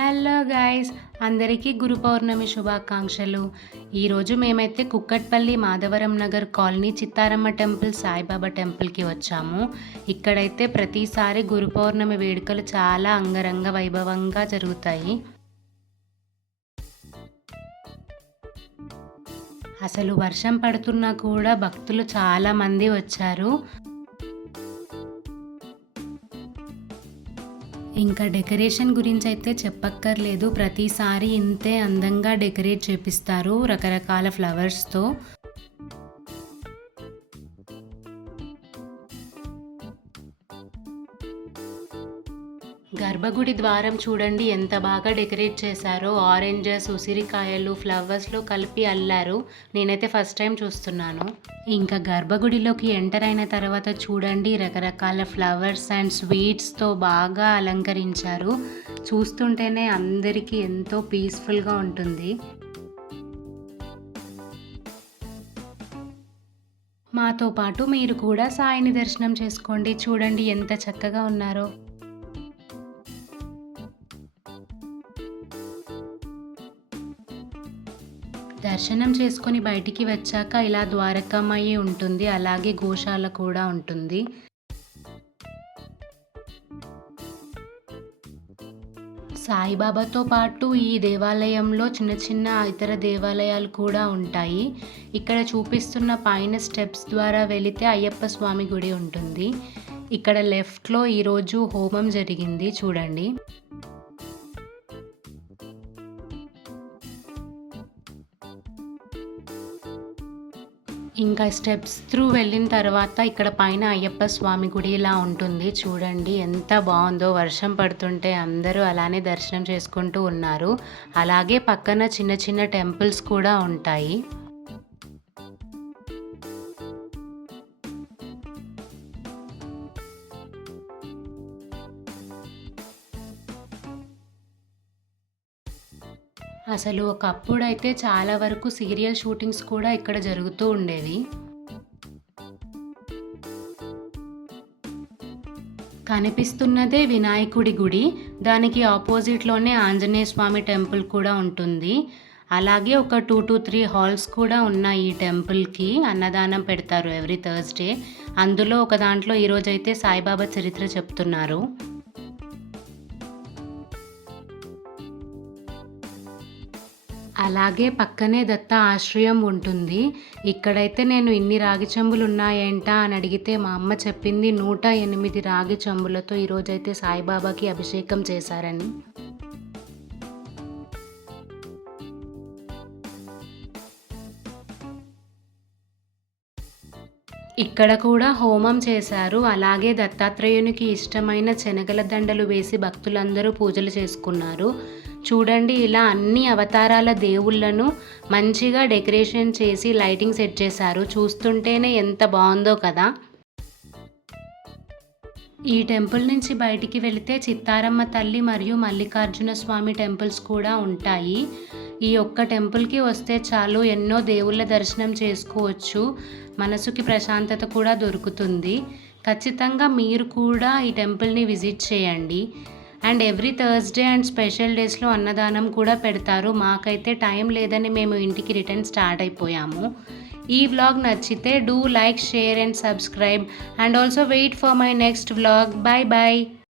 Hello guys, అందరికీ గురు పౌర్ణమి శుభాకాంక్షలు. ఈరోజు మేమైతే కుక్కట్పల్లి మాధవరం నగర్ కాలనీ చిత్తారమ్మ టెంపుల్ సాయిబాబా టెంపుల్కి వచ్చాము. ఇక్కడైతే ప్రతిసారి గురు పౌర్ణమి వేడుకలు చాలా అంగరంగ వైభవంగా జరుగుతాయి. అసలు వర్షం పడుతున్నా కూడా భక్తులు చాలా మంది వచ్చారు. ఇంకా డెకరేషన్ గురించి అయితే చెప్పక్కర్లేదు. ప్రతిసారి ఇంతే అందంగా డెకరేట్ చేపిస్తారు రకరకాల ఫ్లవర్స్తో. గర్భగుడి ద్వారం చూడండి ఎంత బాగా డెకరేట్ చేశారో. ఆరెంజెస్, ఉసిరికాయలు ఫ్లవర్స్లో కలిపి అల్లారు. నేనైతే ఫస్ట్ టైం చూస్తున్నాను. ఇంకా గర్భగుడిలోకి ఎంటర్ అయిన తర్వాత చూడండి రకరకాల ఫ్లవర్స్ అండ్ స్వీట్స్తో బాగా అలంకరించారు. చూస్తుంటేనే అందరికీ ఎంతో పీస్ఫుల్గా ఉంటుంది. మాతో పాటు మీరు కూడా సాయిని దర్శనం చేసుకోండి. చూడండి ఎంత చక్కగా ఉన్నారో. దర్శనం చేసుకొని బయటికి వచ్చాక ఇలా ద్వారకామయ్యి ఉంటుంది, అలాగే గోశాల కూడా ఉంటుంది. సాయిబాబాతో పాటు ఈ దేవాలయంలో చిన్న చిన్న ఇతర దేవాలయాలు కూడా ఉంటాయి. ఇక్కడ చూపిస్తున్న పైన స్టెప్స్ ద్వారా వెళితే అయ్యప్ప స్వామి గుడి ఉంటుంది. ఇక్కడ లెఫ్ట్లో ఈరోజు హోమం జరిగింది చూడండి. ఇంకా స్టెప్స్ త్రూ వెళ్ళిన తర్వాత ఇక్కడ పైన అయ్యప్ప స్వామి గుడి ఇలా ఉంటుంది. చూడండి ఎంత బాగుందో. వర్షం పడుతుంటే అందరూ అలానే దర్శనం చేసుకుంటూ ఉన్నారు. అలాగే పక్కన చిన్న చిన్న టెంపుల్స్ కూడా ఉంటాయి. అసలు ఒకప్పుడైతే చాలా వరకు సీరియల్ షూటింగ్స్ కూడా ఇక్కడ జరుగుతూ ఉండేవి. కనిపిస్తున్నదే వినాయకుడి గుడి. దానికి ఆపోజిట్లోనే ఆంజనేయ స్వామి టెంపుల్ కూడా ఉంటుంది. అలాగే ఒక 2 to 3 హాల్స్ కూడా ఉన్నాయి ఈ టెంపుల్కి. అన్నదానం పెడతారు ఎవ్రీ థర్స్డే. అందులో ఒక దాంట్లో ఈరోజైతే సాయిబాబా చరిత్ర చెప్తున్నారు. అలాగే పక్కనే దత్త ఆశ్రయం ఉంటుంది. ఇక్కడైతే నేను ఇన్ని రాగి చెంబులు ఉన్నాయేంటా అని అడిగితే మా అమ్మ చెప్పింది 108 రాగి చెంబులతో ఈరోజైతే సాయిబాబాకి అభిషేకం చేశారని. ఇక్కడ కూడా హోమం చేశారు. అలాగే దత్తాత్రేయునికి ఇష్టమైన శనగల దండలు వేసి భక్తులందరూ పూజలు చేసుకున్నారు. చూడండి ఇలా అన్ని అవతారాల దేవుళ్ళను మంచిగా డెకరేషన్ చేసి లైటింగ్ సెట్ చేశారు. చూస్తుంటేనే ఎంత బాగుందో కదా. ఈ టెంపుల్ నుంచి బయటికి వెళితే చిత్తారమ్మ తల్లి మరియు మల్లికార్జున స్వామి టెంపుల్స్ కూడా ఉంటాయి. ఈ ఒక్క టెంపుల్కి వస్తే చాలు, ఎన్నో దేవుళ్ళ దర్శనం చేసుకోవచ్చు. మనసుకి ప్రశాంతత కూడా దొరుకుతుంది. ఖచ్చితంగా మీరు కూడా ఈ టెంపుల్ని విజిట్ చేయండి. And every Thursday and special డేస్లో అన్నదానం కూడా పెడతారు. మాకైతే టైం లేదని మేము ఇంటికి రిటర్న్ స్టార్ట్ అయిపోయాము. ఈ వ్లాగ్ నచ్చితే do like, share and subscribe and also wait for my next vlog. Bye bye.